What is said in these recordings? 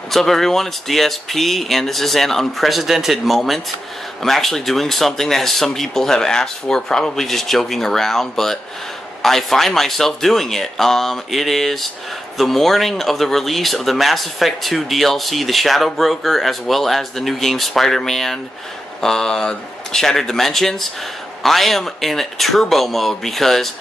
What's up, everyone? It's DSP, and this is an unprecedented moment. I'm actually doing something that some people have asked for, probably just joking around, but I find myself doing it. It is the morning of the release of the Mass Effect 2 DLC, The Shadow Broker, as well as the new game Spider-Man Shattered Dimensions. I am in turbo mode because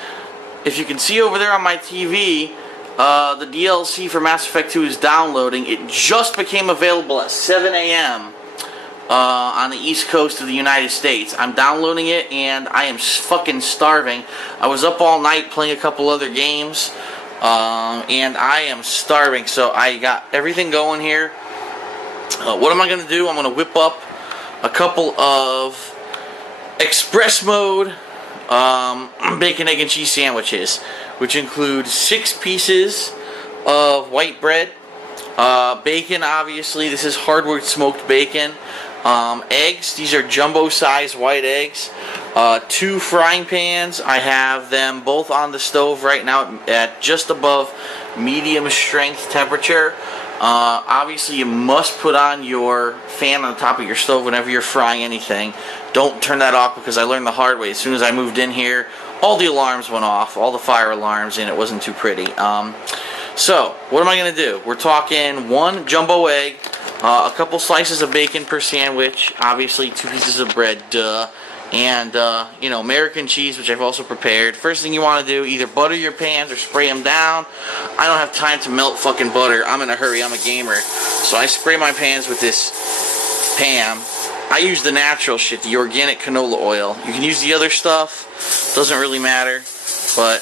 if you can see over there on my TV, the DLC for Mass Effect 2 is downloading. It just became available at 7 a.m. On the East Coast of the United States. I'm downloading it and I am fucking starving. I was up all night playing a couple other games, and I am starving. So I got everything going here. What am I going to do? I'm going to whip up a couple of express mode bacon, egg, and cheese sandwiches, which include 6 pieces of white bread, bacon, obviously. This is hardwood smoked bacon. Eggs, these are jumbo size white eggs. 2 frying pans. I have them both on the stove right now at just above medium strength temperature. Obviously you must put on your fan on the top of your stove whenever you're frying anything. Don't turn that off, because I learned the hard way. As soon as I moved in here, all the alarms went off, all the fire alarms, and it wasn't too pretty. So what am I going to do? We're talking 1 jumbo egg, a couple slices of bacon per sandwich, obviously 2 pieces of bread, duh, and American cheese, which I've also prepared. First thing you want to do, either butter your pans or spray them down. I don't have time to melt fucking butter. I'm in a hurry. I'm a gamer. So I spray my pans with this Pam. I use the natural shit, the organic canola oil. You can use the other stuff. Doesn't really matter. But,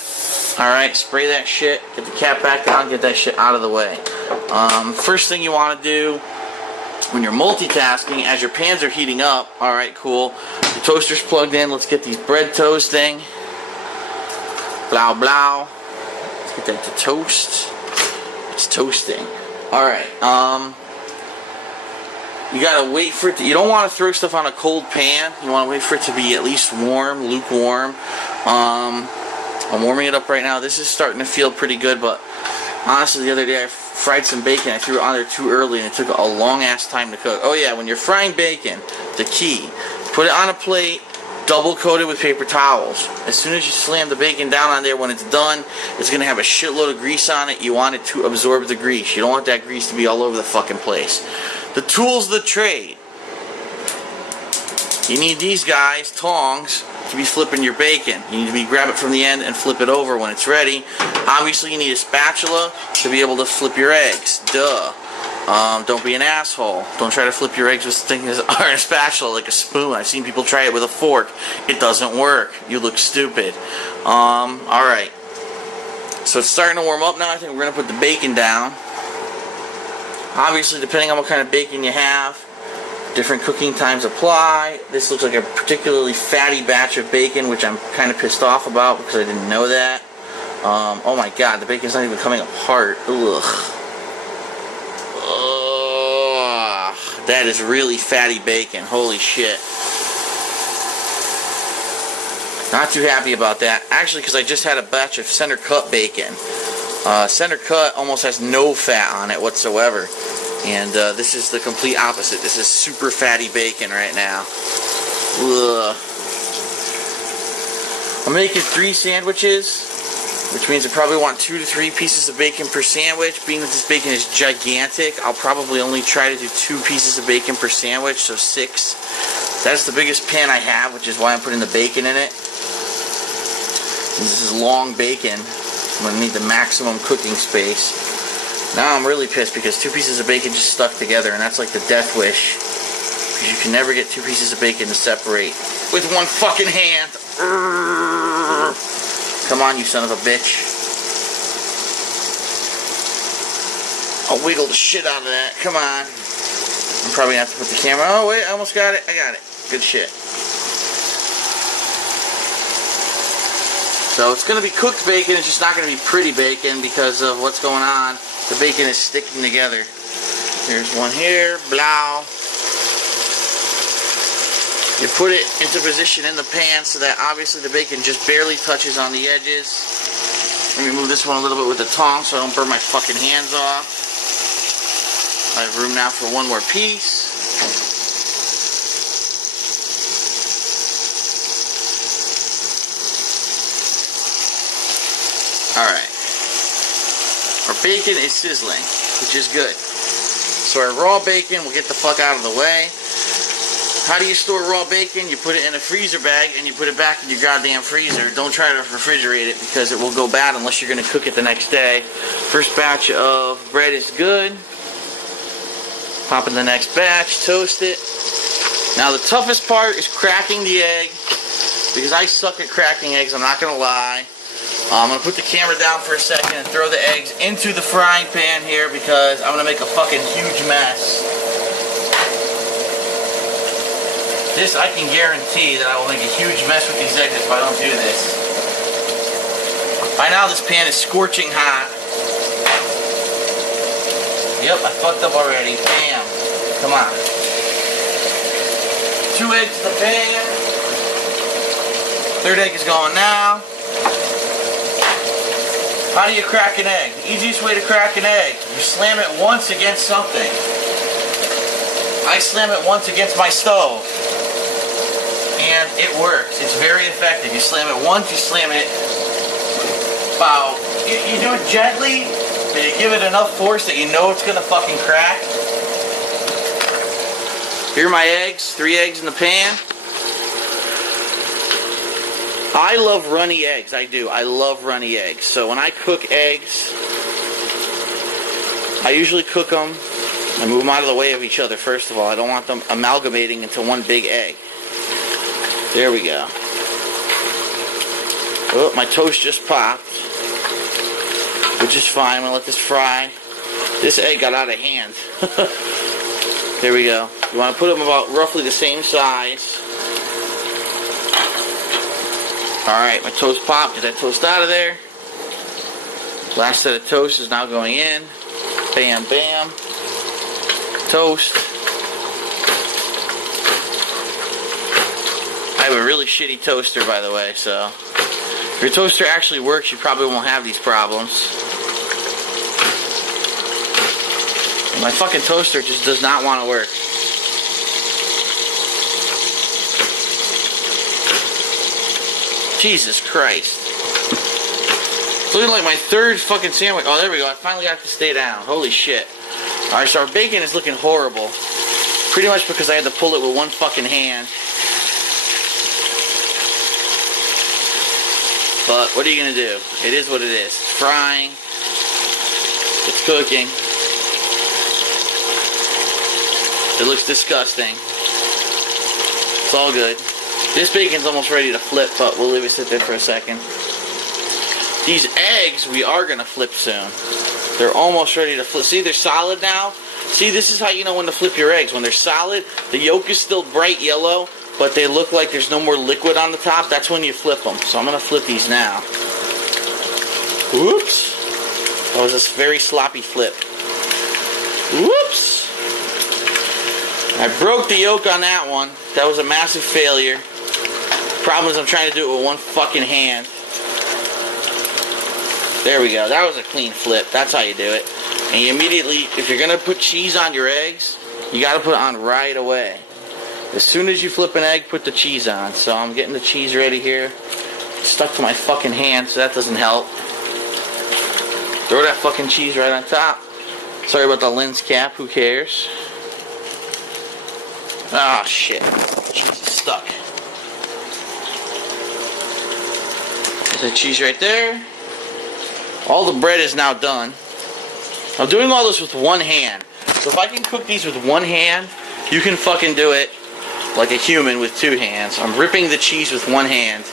alright, spray that shit. Get the cap back on. Get that shit out of the way. First thing you want to do when you're multitasking, as your pans are heating up, alright, cool. Your toaster's plugged in. Let's get these bread toasting. Blow, blow. Let's get that to toast. It's toasting. Alright, you gotta wait for it to, you don't want to throw stuff on a cold pan. You want to wait for it to be at least warm, lukewarm. I'm warming it up right now. This is starting to feel pretty good, but honestly, the other day I fried some bacon. I threw it on there too early, and it took a long ass time to cook. Oh yeah, when you're frying bacon, the key, put it on a plate, double coat it with paper towels. As soon as you slam the bacon down on there, when it's done, it's going to have a shitload of grease on it. You want it to absorb the grease. You don't want that grease to be all over the fucking place. The tools of the trade. You need these guys, tongs, to be flipping your bacon. You need to grab it from the end and flip it over when it's ready. Obviously, you need a spatula to be able to flip your eggs. Duh. Don't be an asshole. Don't try to flip your eggs with things that aren't a spatula, like a spoon. I've seen people try it with a fork. It doesn't work. You look stupid. Alright. So it's starting to warm up now. I think we're going to put the bacon down. Obviously, depending on what kind of bacon you have, different cooking times apply. This looks like a particularly fatty batch of bacon, which I'm kind of pissed off about because I didn't know that. Oh my god, the bacon's not even coming apart. Ugh. Ugh. That is really fatty bacon. Holy shit. Not too happy about that. Actually, because I just had a batch of center cut bacon. Center cut almost has no fat on it whatsoever. And this is the complete opposite. This is super fatty bacon right now. Ugh. I'm making 3 sandwiches, which means I probably want 2 to 3 pieces of bacon per sandwich. Being that this bacon is gigantic, I'll probably only try to do 2 pieces of bacon per sandwich, so 6. That's the biggest pan I have, which is why I'm putting the bacon in it. And this is long bacon. I'm going to need the maximum cooking space. Now I'm really pissed because 2 pieces of bacon just stuck together, and that's like the death wish. Because you can never get 2 pieces of bacon to separate with one fucking hand. Come on, you son of a bitch. I'll wiggle the shit out of that. Come on. I'm probably going to have to put the camera... Oh, wait, I almost got it. I got it. Good shit. So it's going to be cooked bacon. It's just not going to be pretty bacon because of what's going on. The bacon is sticking together. There's one here. Blow. You put it into position in the pan so that obviously the bacon just barely touches on the edges. Let me move this one a little bit with the tongs so I don't burn my fucking hands off. I have room now for one more piece. Alright. Our bacon is sizzling, which is good. So our raw bacon will get the fuck out of the way. How do you store raw bacon? You put it in a freezer bag and you put it back in your goddamn freezer. Don't try to refrigerate it because it will go bad unless you're going to cook it the next day. First batch of bread is good. Pop in the next batch, toast it. Now the toughest part is cracking the egg because I suck at cracking eggs, I'm not going to lie. I'm going to put the camera down for a second and throw the eggs into the frying pan here because I'm going to make a fucking huge mess. This, I can guarantee that I will make a huge mess with these eggs if I don't do this. By now this pan is scorching hot. Yep, I fucked up already. Bam. Come on. 2 eggs in the pan. 3rd egg is going now. How do you crack an egg? The easiest way to crack an egg, you slam it once against something. I slam it once against my stove. And it works. It's very effective. You slam it once, you slam it about, you do it gently, but you give it enough force that you know it's going to fucking crack. Here are my eggs. 3 eggs in the pan. I love runny eggs. I do. I love runny eggs. So when I cook eggs, I usually cook them. I move them out of the way of each other, first of all. I don't want them amalgamating into one big egg. There we go. Oh, my toast just popped, which is fine. I'm going to let this fry. This egg got out of hand. There we go. You want to put them about roughly the same size. Alright, my toast popped. Get that toast out of there. Last set of toast is now going in. Bam, bam. Toast. I have a really shitty toaster, by the way, so if your toaster actually works, you probably won't have these problems. My fucking toaster just does not want to work. Jesus Christ. It's looking like my 3rd fucking sandwich. Oh, there we go. I finally got to stay down. Holy shit. Alright, so our bacon is looking horrible. Pretty much because I had to pull it with one fucking hand. But what are you going to do? It is what it is. It's frying. It's cooking. It looks disgusting. It's all good. This bacon's almost ready to flip, but we'll leave it sit there for a second. These eggs we are going to flip soon. They're almost ready to flip. See, they're solid now. See, this is how you know when to flip your eggs. When they're solid, the yolk is still bright yellow, but they look like there's no more liquid on the top. That's when you flip them. So I'm going to flip these now. Whoops. That was a very sloppy flip. Whoops. I broke the yolk on that one. That was a massive failure. Problem is I'm trying to do it with one fucking hand. There we go. That was a clean flip. That's how you do it. And you immediately, if you're going to put cheese on your eggs, you got to put it on right away. As soon as you flip an egg, put the cheese on. So I'm getting the cheese ready here. It's stuck to my fucking hand, so that doesn't help. Throw that fucking cheese right on top. Sorry about the lens cap. Who cares? Ah, shit. Cheese is stuck. There's the cheese right there. All the bread is now done. I'm doing all this with one hand. So if I can cook these with one hand, you can fucking do it like a human with 2 hands. I'm ripping the cheese with one hand.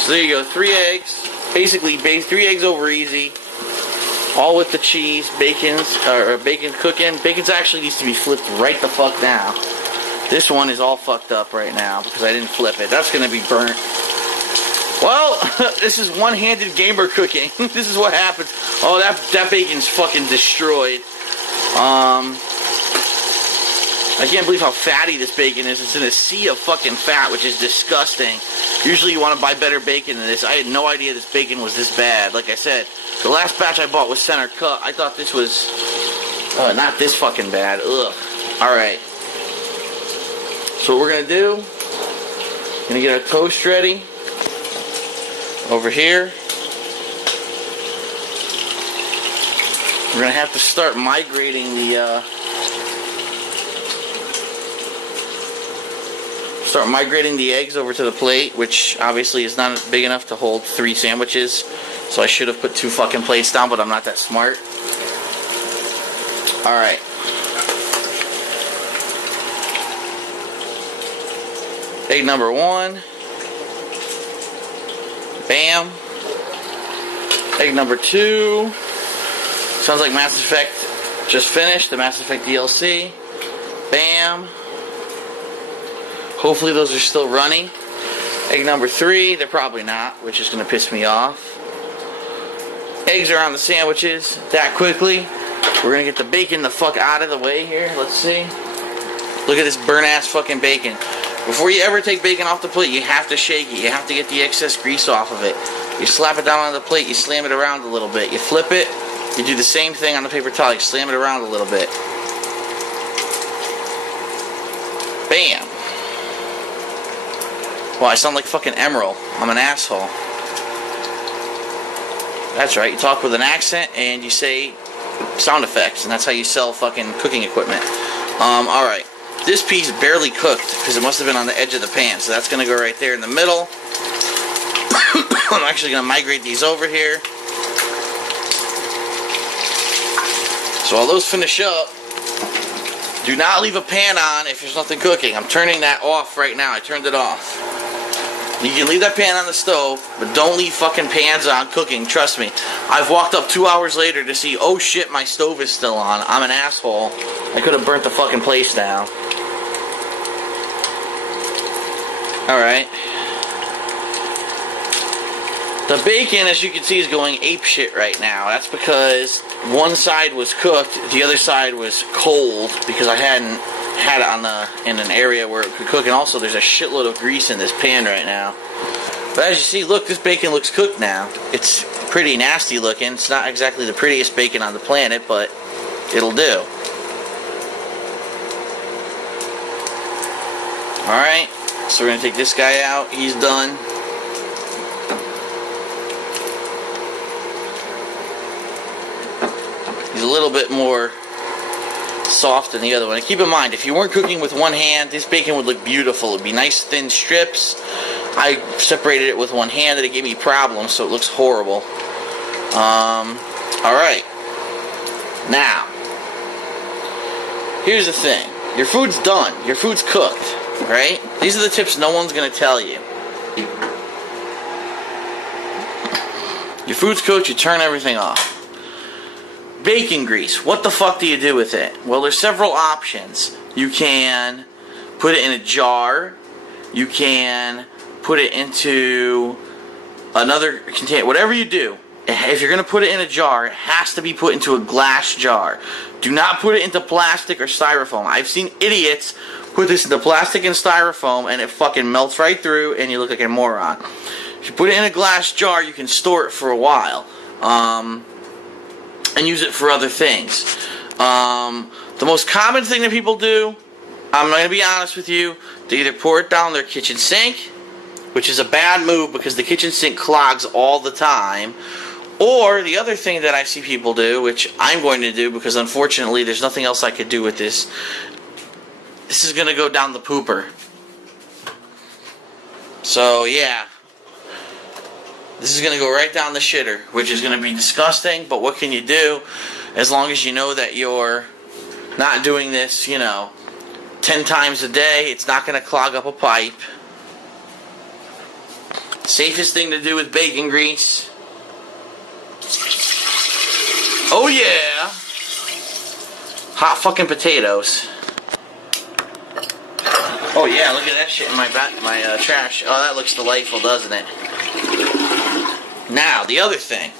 So there you go, 3 eggs. Basically, 3 eggs over easy. All with the cheese, bacon cooking. Bacon's actually needs to be flipped right the fuck now. This one is all fucked up right now because I didn't flip it. That's gonna be burnt. Well, this is one-handed gamer cooking. This is what happens. Oh, that bacon's fucking destroyed. I can't believe how fatty this bacon is. It's in a sea of fucking fat, which is disgusting. Usually you want to buy better bacon than this. I had no idea this bacon was this bad. Like I said, The last batch I bought was center cut. I thought this was not this fucking bad. Ugh. Alright. So what we're gonna do, gonna get our toast ready over here. We're gonna have to start migrating the eggs over to the plate, which obviously is not big enough to hold 3 sandwiches. So I should have put 2 fucking plates down, but I'm not that smart. Alright. Egg number 1. Bam. Egg number 2. Sounds like Mass Effect just finished, the Mass Effect DLC. Bam. Hopefully those are still running. Egg number 3, they're probably not, which is going to piss me off. Eggs are on the sandwiches that quickly. We're going to get the bacon the fuck out of the way here. Let's see. Look at this burnt-ass fucking bacon. Before you ever take bacon off the plate, you have to shake it. You have to get the excess grease off of it. You slap it down on the plate, you slam it around a little bit. You flip it, you do the same thing on the paper towel. You slam it around a little bit. Bam. Well, I sound like fucking Emerald. I'm an asshole. That's right, you talk with an accent and you say sound effects, and that's how you sell fucking cooking equipment. Alright. This piece barely cooked because it must have been on the edge of the pan, so that's going to go right there in the middle. I'm actually going to migrate these over here. So while those finish up, do not leave a pan on if there's nothing cooking. I'm turning that off right now. I turned it off. You can leave that pan on the stove, but don't leave fucking pans on cooking. Trust me. I've walked up 2 hours later to see, oh shit, my stove is still on. I'm an asshole. I could have burnt the fucking place down. Alright. The bacon, as you can see, is going ape shit right now. That's because one side was cooked, the other side was cold because I hadn't had it in an area where it could cook, and also there's a shitload of grease in this pan right now. But as you see, look, this bacon looks cooked now. It's pretty nasty looking. It's not exactly the prettiest bacon on the planet, but it'll do. Alright, so we're going to take this guy out. He's done. He's a little bit more soft than the other one. And keep in mind, if you weren't cooking with one hand, this bacon would look beautiful. It'd be nice thin strips. I separated it with one hand and it gave me problems, so it looks horrible. Alright. Now, here's the thing. Your food's done. Your food's cooked. Right? These are the tips no one's going to tell you. Your food's cooked, you turn everything off. Bacon grease. What the fuck do you do with it? Well, there's several options. You can put it in a jar. You can put it into another container. Whatever you do, if you're going to put it in a jar, it has to be put into a glass jar. Do not put it into plastic or styrofoam. I've seen idiots put this into plastic and styrofoam and it fucking melts right through and you look like a moron. If you put it in a glass jar, you can store it for a while. And use it for other things. The most common thing that people do, I'm going to be honest with you, they either pour it down their kitchen sink, which is a bad move because the kitchen sink clogs all the time, or the other thing that I see people do, which I'm going to do because unfortunately there's nothing else I could do with this, this is going to go down the pooper. So yeah. This is going to go right down the shitter, which is going to be disgusting, but what can you do? As long as you know that you're not doing this, 10 times a day, it's not going to clog up a pipe. Safest thing to do with bacon grease. Oh yeah! Hot fucking potatoes. Oh yeah, look at that shit in my trash. Oh, that looks delightful, doesn't it? Now, the other thing.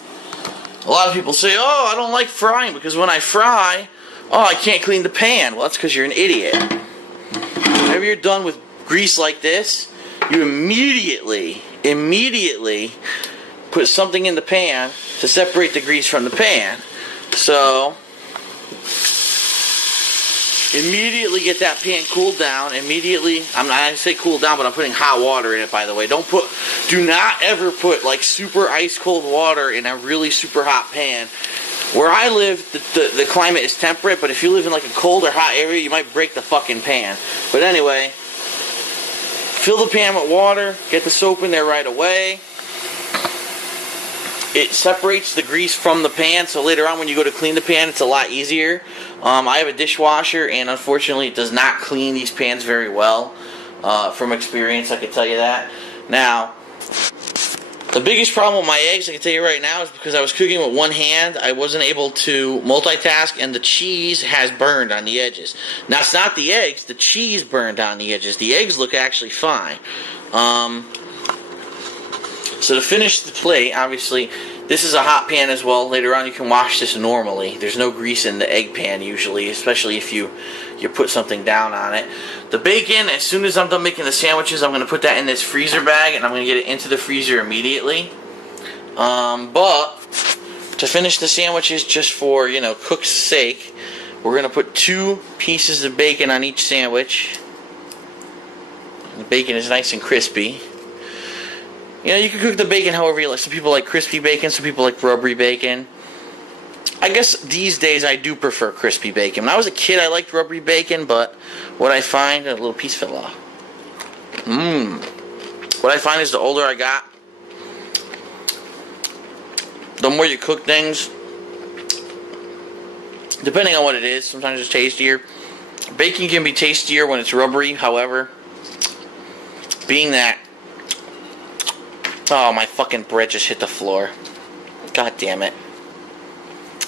A lot of people say, oh, I don't like frying because when I fry, I can't clean the pan. Well, that's because you're an idiot. Whenever you're done with grease like this, you immediately put something in the pan to separate the grease from the pan. So immediately get that pan cooled down. Immediately, I'm not gonna say cool down, but I'm putting hot water in it, by the way. Do not ever put like super ice cold water in a really super hot pan. Where I live, the climate is temperate, but if you live in like a cold or hot area, you might break the fucking pan. But anyway, fill the pan with water, get the soap in there right away. It separates the grease from the pan, so later on when you go to clean the pan, it's a lot easier. I have a dishwasher, and unfortunately it does not clean these pans very well. From experience, I can tell you that. Now, the biggest problem with my eggs, I can tell you right now, is because I was cooking with one hand, I wasn't able to multitask, and the cheese has burned on the edges. Now, it's not the eggs, the cheese burned on the edges. The eggs look actually fine. So to finish the plate, obviously, this is a hot pan as well. Later on, you can wash this normally. There's no grease in the egg pan usually, especially if you put something down on it. The bacon, as soon as I'm done making the sandwiches, I'm going to put that in this freezer bag, and I'm going to get it into the freezer immediately. But to finish the sandwiches, just for, cook's sake, we're going to put 2 pieces of bacon on each sandwich. The bacon is nice and crispy. You can cook the bacon however you like. Some people like crispy bacon, some people like rubbery bacon. I guess these days I do prefer crispy bacon. When I was a kid, I liked rubbery bacon, but what I find, a little piece fell off. What I find is the older I got, the more you cook things, depending on what it is, sometimes it's tastier. Bacon can be tastier when it's rubbery, however, being that, oh, my fucking bread just hit the floor. God damn it.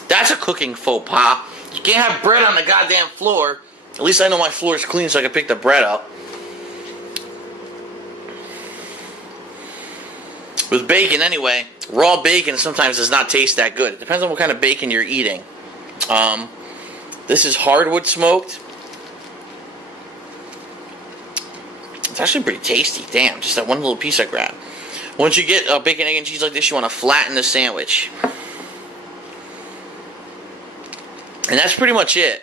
That's a cooking faux pas. You can't have bread on the goddamn floor. At least I know my floor is clean so I can pick the bread up. With bacon, anyway, raw bacon sometimes does not taste that good. It depends on what kind of bacon you're eating. This is hardwood smoked. It's actually pretty tasty. Damn, just that one little piece I grabbed. Once you get bacon, egg, and cheese like this, you want to flatten the sandwich. And that's pretty much it.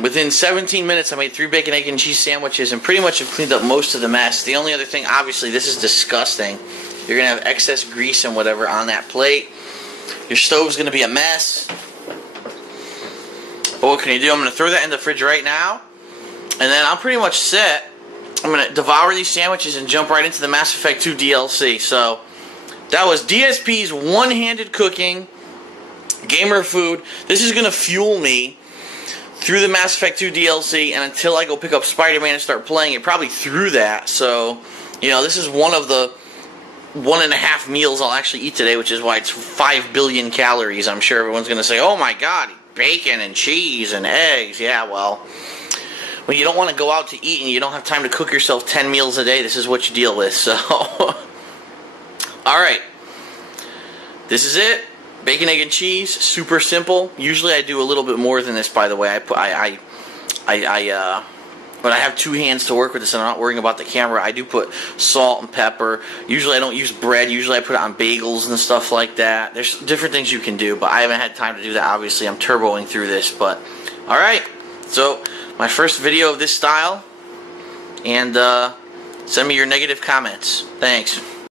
Within 17 minutes, I made 3 bacon, egg, and cheese sandwiches and pretty much have cleaned up most of the mess. The only other thing, obviously, this is disgusting. You're going to have excess grease and whatever on that plate. Your stove's going to be a mess. But what can you do? I'm going to throw that in the fridge right now. And then I'm pretty much set. I'm going to devour these sandwiches and jump right into the Mass Effect 2 DLC. So, that was DSP's one-handed cooking, gamer food. This is going to fuel me through the Mass Effect 2 DLC and until I go pick up Spider-Man and start playing it, probably through that. So, this is one of the 1.5 meals I'll actually eat today, which is why it's 5 billion calories. I'm sure everyone's going to say, oh my god, bacon and cheese and eggs. Yeah, well, when you don't want to go out to eat and you don't have time to cook yourself 10 meals a day, this is what you deal with. So, alright. This is it. Bacon, egg, and cheese. Super simple. Usually I do a little bit more than this, by the way. But I have 2 hands to work with this and I'm not worrying about the camera. I do put salt and pepper. Usually I don't use bread. Usually I put it on bagels and stuff like that. There's different things you can do, but I haven't had time to do that, obviously. I'm turboing through this, but alright. So, my first video of this style, and send me your negative comments. Thanks.